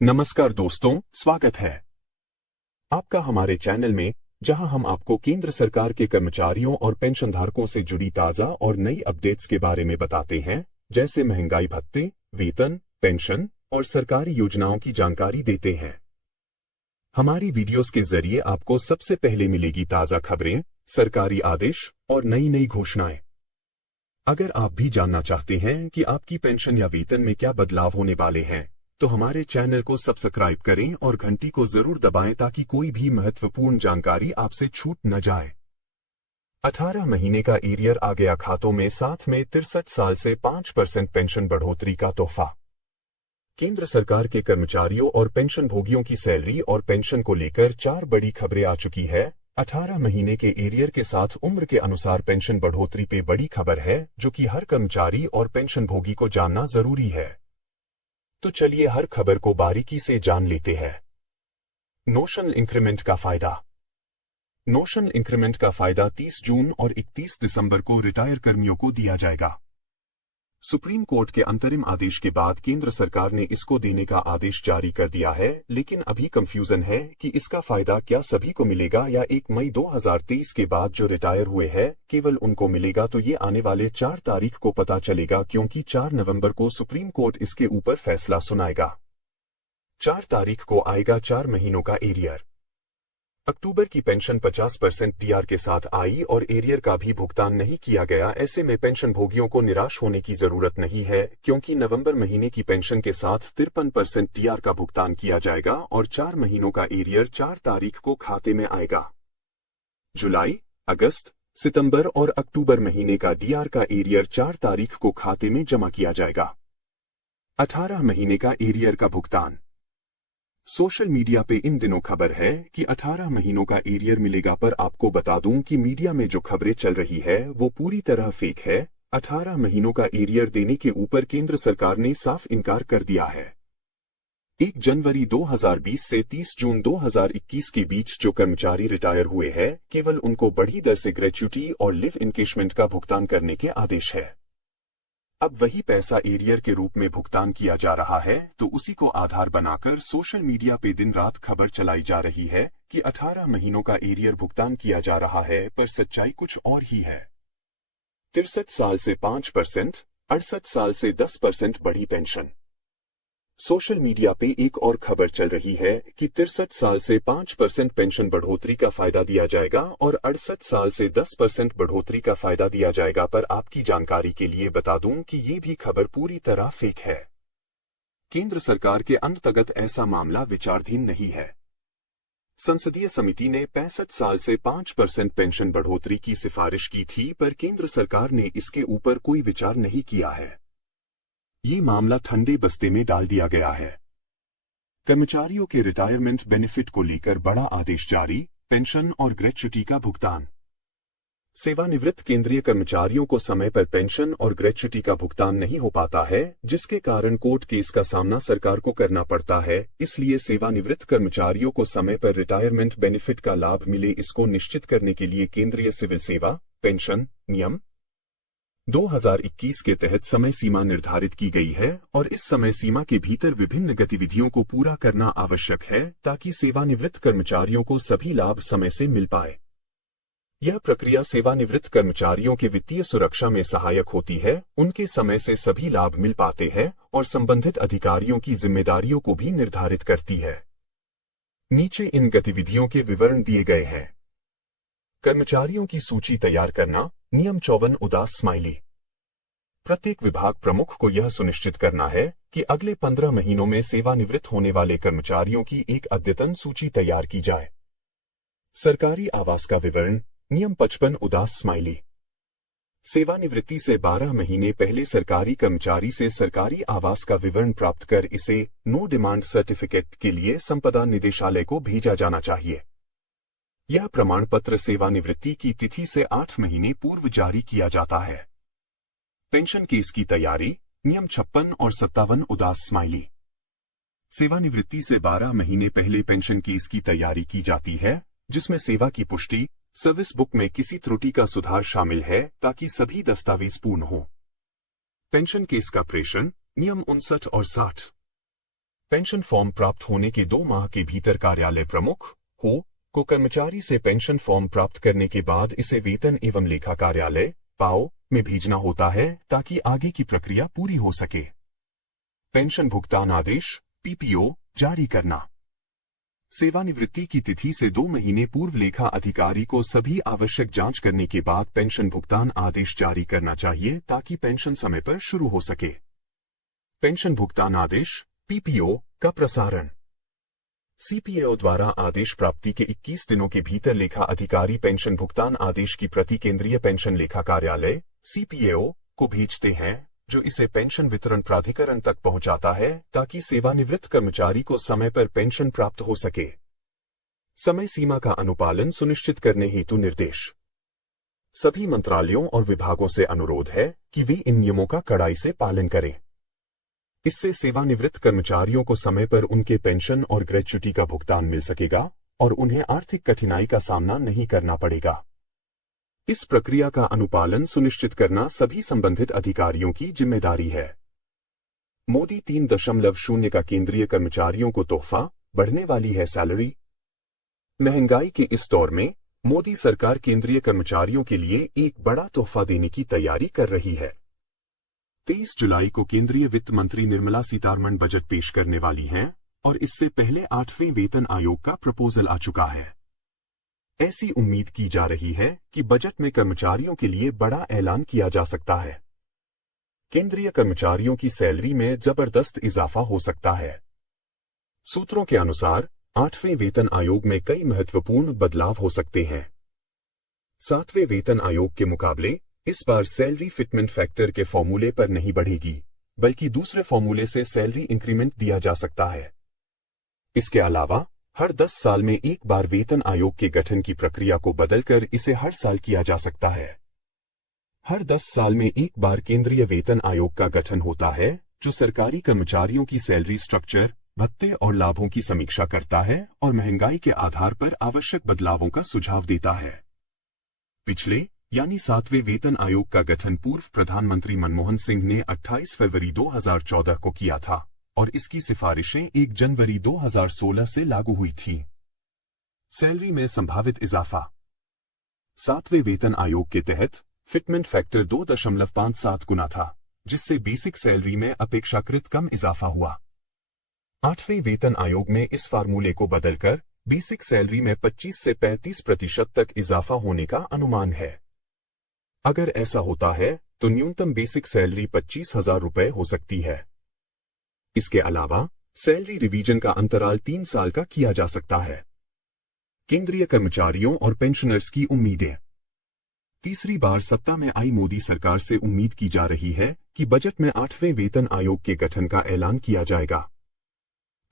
नमस्कार दोस्तों, स्वागत है आपका हमारे चैनल में, जहां हम आपको केंद्र सरकार के कर्मचारियों और पेंशनधारकों से जुड़ी ताजा और नई अपडेट्स के बारे में बताते हैं, जैसे महंगाई भत्ते, वेतन, पेंशन और सरकारी योजनाओं की जानकारी देते हैं। हमारी वीडियोस के जरिए आपको सबसे पहले मिलेगी ताजा खबरें, सरकारी आदेश और नई नई घोषणाएं। अगर आप भी जानना चाहते हैं कि आपकी पेंशन या वेतन में क्या बदलाव होने वाले हैं, तो हमारे चैनल को सब्सक्राइब करें और घंटी को जरूर दबाएं ताकि कोई भी महत्वपूर्ण जानकारी आपसे छूट न जाए। 18 महीने का एरियर आ गया खातों में, साथ में 63 साल से 5% पेंशन बढ़ोतरी का तोहफा। केंद्र सरकार के कर्मचारियों और पेंशन भोगियों की सैलरी और पेंशन को लेकर 4 बड़ी खबरें आ चुकी है। 18 महीने के एरियर के साथ उम्र के अनुसार पेंशन बढ़ोतरी पे बड़ी खबर है, जो कि हर कर्मचारी और पेंशन भोगी को जानना जरूरी है। तो चलिए हर खबर को बारीकी से जान लेते हैं। नोशनल इंक्रीमेंट का फायदा। नोशनल इंक्रीमेंट का फायदा 30 जून और 31 दिसंबर को रिटायर कर्मियों को दिया जाएगा। सुप्रीम कोर्ट के अंतरिम आदेश के बाद केंद्र सरकार ने इसको देने का आदेश जारी कर दिया है, लेकिन अभी कंफ्यूजन है कि इसका फायदा क्या सभी को मिलेगा या 1 मई 2023 के बाद जो रिटायर हुए हैं केवल उनको मिलेगा। तो ये आने वाले 4 तारीख को पता चलेगा, क्योंकि 4 नवंबर को सुप्रीम कोर्ट इसके ऊपर फैसला सुनाएगा। 4 तारीख को आएगा 4 महीनों का एरियर। अक्टूबर की पेंशन 50% डीआर के साथ आई और एरियर का भी भुगतान नहीं किया गया। ऐसे में पेंशन भोगियों को निराश होने की जरूरत नहीं है, क्योंकि नवंबर महीने की पेंशन के साथ 53% डीआर का भुगतान किया जाएगा और 4 महीनों का एरियर 4 तारीख को खाते में आएगा। जुलाई, अगस्त, सितंबर और अक्टूबर महीने का डीआर का एरियर 4 तारीख को खाते में जमा किया जाएगा। 18 महीने का एरियर का भुगतान। सोशल मीडिया पे इन दिनों खबर है कि 18 महीनों का एरियर मिलेगा, पर आपको बता दूं कि मीडिया में जो खबरें चल रही है वो पूरी तरह फेक है। 18 महीनों का एरियर देने के ऊपर केंद्र सरकार ने साफ इनकार कर दिया है। 1 जनवरी 2020 से 30 जून 2021 के बीच जो कर्मचारी रिटायर हुए हैं, केवल उनको बढ़ी दर से ग्रेच्युटी और लिव इनकेशमेंट का भुगतान करने के आदेश है। अब वही पैसा एरियर के रूप में भुगतान किया जा रहा है, तो उसी को आधार बनाकर सोशल मीडिया पे दिन रात खबर चलाई जा रही है कि 18 महीनों का एरियर भुगतान किया जा रहा है, पर सच्चाई कुछ और ही है। 63 साल से 5%, 68 साल से 10% बढ़ी पेंशन। सोशल मीडिया पे एक और खबर चल रही है कि 63 साल से 5% पेंशन बढ़ोतरी का फायदा दिया जाएगा और 68 साल से 10% बढ़ोतरी का फायदा दिया जाएगा। पर आपकी जानकारी के लिए बता दूं कि ये भी खबर पूरी तरह फेक है। केंद्र सरकार के अंतर्गत ऐसा मामला विचाराधीन नहीं है। संसदीय समिति ने 65 साल से 5% पेंशन बढ़ोतरी की सिफारिश की थी, पर केंद्र सरकार ने इसके ऊपर कोई विचार नहीं किया है। ये मामला ठंडे बस्ते में डाल दिया गया है। कर्मचारियों के रिटायरमेंट बेनिफिट को लेकर बड़ा आदेश जारी, पेंशन और ग्रेच्युटी का भुगतान। सेवानिवृत्त केंद्रीय कर्मचारियों को समय पर पेंशन और ग्रेच्युटी का भुगतान नहीं हो पाता है, जिसके कारण कोर्ट केस का सामना सरकार को करना पड़ता है। इसलिए सेवानिवृत्त कर्मचारियों को समय पर रिटायरमेंट बेनिफिट का लाभ मिले, इसको निश्चित करने के लिए केंद्रीय सिविल सेवा पेंशन नियम 2021 के तहत समय सीमा निर्धारित की गई है और इस समय सीमा के भीतर विभिन्न गतिविधियों को पूरा करना आवश्यक है, ताकि सेवानिवृत्त कर्मचारियों को सभी लाभ समय से मिल पाए। यह प्रक्रिया सेवानिवृत्त कर्मचारियों के वित्तीय सुरक्षा में सहायक होती है, उनके समय से सभी लाभ मिल पाते हैं और संबंधित अधिकारियों की जिम्मेदारियों को भी निर्धारित करती है। नीचे इन गतिविधियों के विवरण दिए गए हैं। कर्मचारियों की सूची तैयार करना, नियम 54 उदास स्माइली। प्रत्येक विभाग प्रमुख को यह सुनिश्चित करना है कि अगले 15 महीनों में सेवानिवृत्त होने वाले कर्मचारियों की एक अद्यतन सूची तैयार की जाए। सरकारी आवास का विवरण, नियम 55 उदास स्माइली। सेवानिवृत्ति से 12 महीने पहले सरकारी कर्मचारी से सरकारी आवास का विवरण प्राप्त कर इसे नो डिमांड सर्टिफिकेट के लिए संपदा निदेशालय को भेजा जाना चाहिए। यह प्रमाण पत्र सेवानिवृत्ति की तिथि से 8 महीने पूर्व जारी किया जाता है। पेंशन केस की तैयारी, नियम 56 और 57 उदास स्माइली। सेवानिवृत्ति से 12 महीने पहले पेंशन केस की तैयारी की जाती है, जिसमें सेवा की पुष्टि, सर्विस बुक में किसी त्रुटि का सुधार शामिल है, ताकि सभी दस्तावेज पूर्ण हो। पेंशन केस का प्रेषण, नियम 59 और 60। पेंशन फॉर्म प्राप्त होने के 2 माह के भीतर कार्यालय प्रमुख को कर्मचारी से पेंशन फॉर्म प्राप्त करने के बाद इसे वेतन एवं लेखा कार्यालय पाओ में भेजना होता है ताकि आगे की प्रक्रिया पूरी हो सके। पेंशन भुगतान आदेश पीपीओ जारी करना। सेवानिवृत्ति की तिथि से 2 महीने पूर्व लेखा अधिकारी को सभी आवश्यक जांच करने के बाद पेंशन भुगतान आदेश जारी करना चाहिए ताकि पेंशन समय पर शुरू हो सके। पेंशन भुगतान आदेश पीपीओ का प्रसारण। सीपीओ द्वारा आदेश प्राप्ति के 21 दिनों के भीतर लेखा अधिकारी पेंशन भुगतान आदेश की प्रति केंद्रीय पेंशन लेखा कार्यालय सीपीओ को भेजते हैं, जो इसे पेंशन वितरण प्राधिकरण तक पहुंचाता है ताकि सेवानिवृत्त कर्मचारी को समय पर पेंशन प्राप्त हो सके। समय सीमा का अनुपालन सुनिश्चित करने हेतु निर्देश। सभी मंत्रालयों और विभागों से अनुरोध है कि वे इन नियमों का कड़ाई से पालन करें। इससे सेवानिवृत्त कर्मचारियों को समय पर उनके पेंशन और ग्रेच्युटी का भुगतान मिल सकेगा और उन्हें आर्थिक कठिनाई का सामना नहीं करना पड़ेगा। इस प्रक्रिया का अनुपालन सुनिश्चित करना सभी संबंधित अधिकारियों की जिम्मेदारी है। मोदी 3.0 का केंद्रीय कर्मचारियों को तोहफा, बढ़ने वाली है सैलरी। महंगाई के इस दौर में मोदी सरकार केंद्रीय कर्मचारियों के लिए एक बड़ा तोहफा देने की तैयारी कर रही है। 23 जुलाई को केंद्रीय वित्त मंत्री निर्मला सीतारमण बजट पेश करने वाली हैं और इससे पहले 8वें वेतन आयोग का प्रपोजल आ चुका है। ऐसी उम्मीद की जा रही है कि बजट में कर्मचारियों के लिए बड़ा ऐलान किया जा सकता है। केंद्रीय कर्मचारियों की सैलरी में जबरदस्त इजाफा हो सकता है। सूत्रों के अनुसार 8वें वेतन आयोग में कई महत्वपूर्ण बदलाव हो सकते हैं। 7वें वेतन आयोग के मुकाबले इस बार सैलरी फिटमेंट फैक्टर के फॉर्मूले पर नहीं बढ़ेगी, बल्कि दूसरे फॉर्मूले से सैलरी इंक्रीमेंट दिया जा सकता है। इसके अलावा हर 10 साल में एक बार वेतन आयोग के गठन की प्रक्रिया को बदलकर इसे हर साल किया जा सकता है। हर 10 साल में एक बार केंद्रीय वेतन आयोग का गठन होता है, जो सरकारी कर्मचारियों की सैलरी स्ट्रक्चर, भत्ते और लाभों की समीक्षा करता है और महंगाई के आधार पर आवश्यक बदलावों का सुझाव देता है। पिछले यानी 7वें वेतन आयोग का गठन पूर्व प्रधानमंत्री मनमोहन सिंह ने 28 फरवरी 2014 को किया था और इसकी सिफारिशें 1 जनवरी 2016 से लागू हुई थी। सैलरी में संभावित इजाफा। 7वें वेतन आयोग के तहत फिटमेंट फैक्टर 2.57 गुना था, जिससे बेसिक सैलरी में अपेक्षाकृत कम इजाफा हुआ। 8वें वेतन आयोग में इस फार्मूले को बदलकर बेसिक सैलरी में 25 से 35% तक इजाफा होने का अनुमान है। अगर ऐसा होता है तो न्यूनतम बेसिक सैलरी 25,000 रुपए हो सकती है। इसके अलावा सैलरी रिवीजन का अंतराल 3 साल का किया जा सकता है। केंद्रीय कर्मचारियों और पेंशनर्स की उम्मीदें। तीसरी बार सत्ता में आई मोदी सरकार से उम्मीद की जा रही है कि बजट में 8वें वेतन आयोग के गठन का ऐलान किया जाएगा।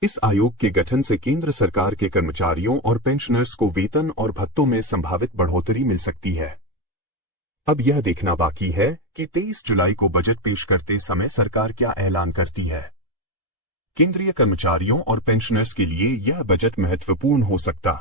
इस आयोग के गठन से केंद्र सरकार के कर्मचारियों और पेंशनर्स को वेतन और भत्तों में संभावित बढ़ोतरी मिल सकती है। अब यह देखना बाकी है कि 23 जुलाई को बजट पेश करते समय सरकार क्या ऐलान करती है। केंद्रीय कर्मचारियों और पेंशनर्स के लिए यह बजट महत्वपूर्ण हो सकता